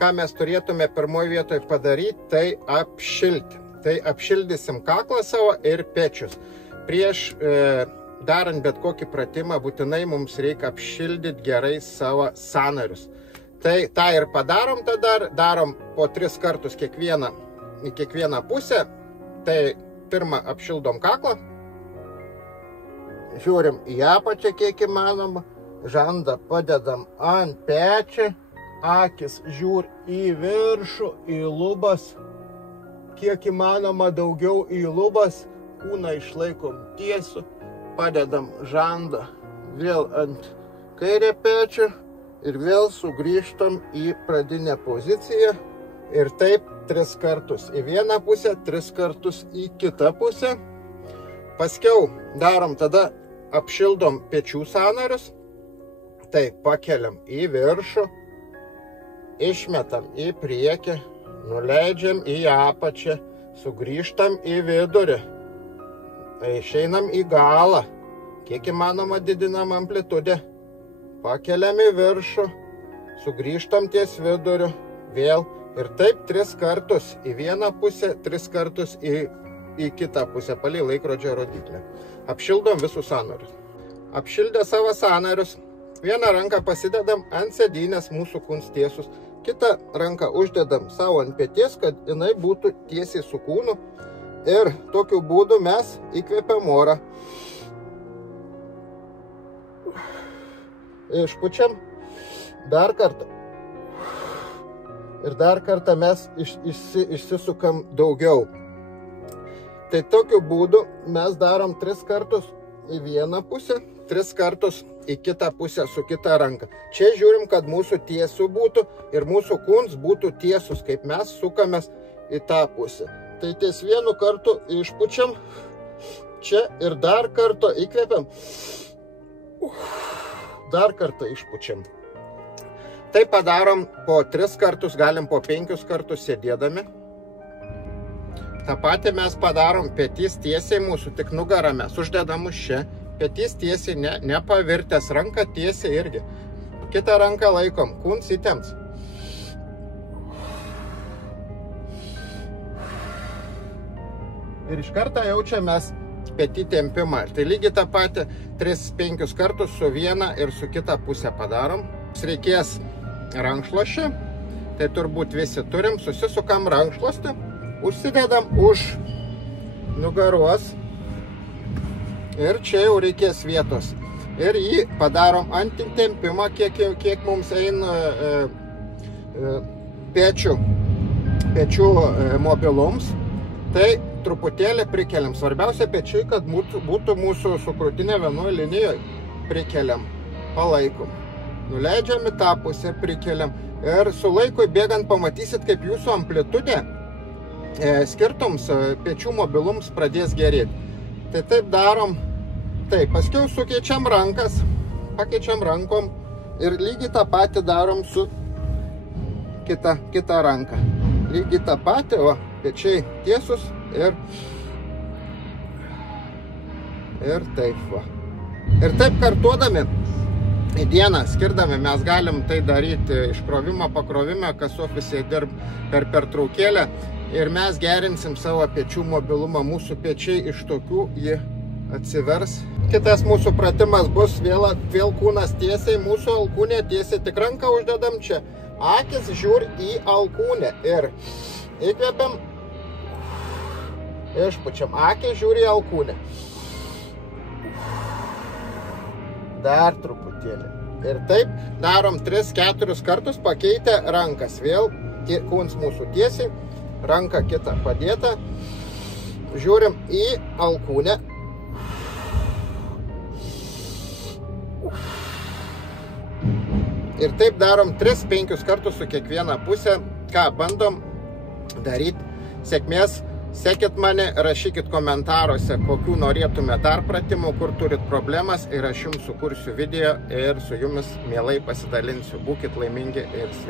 ką mes turėtume pirmoje vietoje padaryti, tai apšilti. Tai apšildysim kaklą savo ir pečius. Prieš darant bet kokį pratimą, būtinai mums reikia apšildyti gerai savo sąnarius. Tai tą ir padarom, tada darom po 3 kartus į kiekvieną pusę. Tai pirmą apšildom kaklą, žiūrim į apačią kiek įmanoma, žandą padedam ant pečių, akis žiūr į viršų, į lubas, kiek įmanoma daugiau į lubas, kūną išlaikom tiesų, padedam žandą vėl ant kairę pečių ir vėl sugrįžtam į pradinę poziciją ir taip 3 kartus į vieną pusę, 3 kartus į kitą pusę. Paskiau darom tada apšildom pečių sąnarius, tai pakeliam į viršų, išmetam į priekį, nuleidžiam į apačią, sugrįžtam į vidurį, išeinam į galą, kiek įmanoma didinam amplitudę, pakeliam į viršų, sugrįžtam ties viduriu, vėl ir taip 3 kartus į vieną pusę, 3 kartus į kitą pusę, palei laikrodžio rodiklę. Apšildom visus sąnarius. Apšildę savo sąnarius, vieną ranką pasidedam ant sėdynės, mūsų kūns tiesus, kitą ranką uždedam savo ant peties, kad jinai būtų tiesiai su kūnu ir tokiu būdu mes įkvepiam orą. Išpučiam dar kartą. Ir dar kartą mes išsisukam daugiau. Tai tokiu būdu mes darom 3 kartus į vieną pusę, 3 kartus į kitą pusę su kita ranka. Čia žiūrim, kad mūsų tiesų būtų ir mūsų kūns būtų tiesus, kaip mes sukamės į tą pusę. Tai ties vienu kartu išpučiam čia ir dar kartą įkvepiam. Dar kartą išpučiam. Tai padarom po 3 kartus, galim po 5 kartus sėdėdami. Ta patį mes padarom petys tiesiai mūsų, tik nugarą mes uždedam už čia. Petys tiesiai, nepavirtęs, ranką tiesiai irgi. Kitą ranką laikom, kūns įtemps. Ir iš karto jaučiam mes petį tempimą. Tai lygiai tą patį 3-5 kartus su viena ir su kita pusė padarom. Reikės rankšluosčio, tai turbūt visi turim, susisukam rankšluostį, užsidedam už nugaros. Ir čia jau reikės vietos. Ir jį padarom antitempimą, kiek mums eina pečių mobilums. Tai truputėlį prikeliam. Svarbiausia pečiui, kad būtų mūsų su krūtinė vienoje linijoje. Prikeliam, palaikom. Nuleidžiam į tą pusę, prikeliam. Ir su laikui bėgant pamatysit, kaip jūsų amplitudė skirtums pečių mobilums pradės gerėti. Tai taip darom. Taip, paskiau sukeičiam rankas, pakeičiam rankom ir lygiai tą patį darom su kita ranka. Lygiai tą patį, o pečiai tiesus ir taip va. Ir taip kartuodami į dieną skirdami mes galim tai daryti iškrovimą, pakrovimą, kas ofise dirb per pertraukėlę ir mes gerinsim savo pečių mobilumą. Mūsų pečiai iš tokių jį atsivers. Kitas mūsų pratimas bus vėl kūnas tiesiai, mūsų alkūnė tiesiai, tik ranką uždedam čia. Akis žiūr į alkūnę ir įkvepiam, išpučiam, akis žiūr į alkūnę. Dar truputėlį. Ir taip darom 3-4 kartus pakeitę rankas. Vėl kūns mūsų tiesiai, ranka kita padėta. Žiūrim į alkūnę. Ir taip darom 3-5 kartus su kiekviena pusė, ką bandom daryti. Sėkmės, sekit mane, rašykit komentaruose, kokių norėtume dar pratimų, kur turit problemas ir aš jums sukursiu video ir su jumis mielai pasidalinsiu. Būkit laimingi ir sveiki.